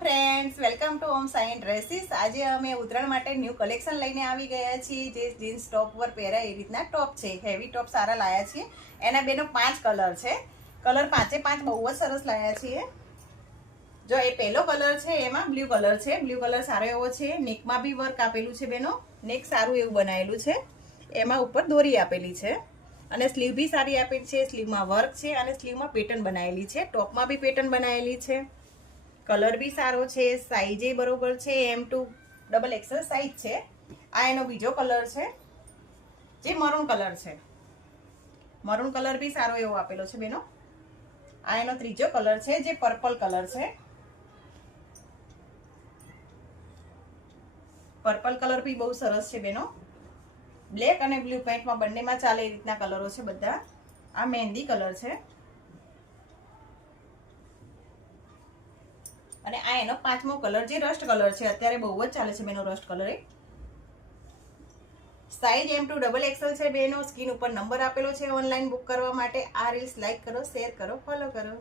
Friends, welcome to home sign dresses. આજે અમે ઉત્તરાયણ માટે ન્યૂ કલેક્શન લઈને આવી ગયા છીએ. જે જીન્સ ટોપ પર પહેરાય એ રીતના ટોપ છે. હેવી ટોપ સારા લાયા છીએ. એના બેનો 5 કલર છે. કલર 5 બહુ જ સરસ લાયા છીએ. જો એ પહેલો કલર છે, એમાં બ્લુ કલર છે. બ્લુ કલર સારો એવો છે. નેકમાં બી વર્ક આપેલું છે બેનો. નેક સારું એવું બનાવેલું છે. એમાં ઉપર દોરી આપેલી છે અને સ્લીવ બી સારી આપેલી છે. સ્લીવમાં વર્ક છે અને સ્લીવમાં પેટર્ન બનાવેલી છે. ટોપમાં બી પેટર્ન બનાવેલી છે. કલર બી સારો છે. સાઈઝે બરોબર છે. M2XL સાઈઝ છે. આ એનો બીજો કલર છે, જે મરૂન કલર છે. મરૂન કલર બી સારો એવો આપેલો છે બેનો. આ એનો ત્રીજો કલર છે, જે પર્પલ કલર છે. પર્પલ કલર બી બહુ સરસ છે બેનો. બ્લેક અને બ્લુ પેન્ટમાં બંનેમાં ચાલે એ રીતના કલરો છે બધા. આ મહેંદી કલર છે અને આ એનો 5મો કલર, જે રસ્ટ કલર છે. અત્યારે બહુ જ ચાલે છે બેનો રસ્ટ કલર. સાઈઝ M2XL છે બેનો. સ્ક્રીન ઉપર નંબર આપેલો છે ઓનલાઈન બુક કરવા માટે. આ રીલ્સ લાઈક કરો, શેર કરો, ફોલો કરો.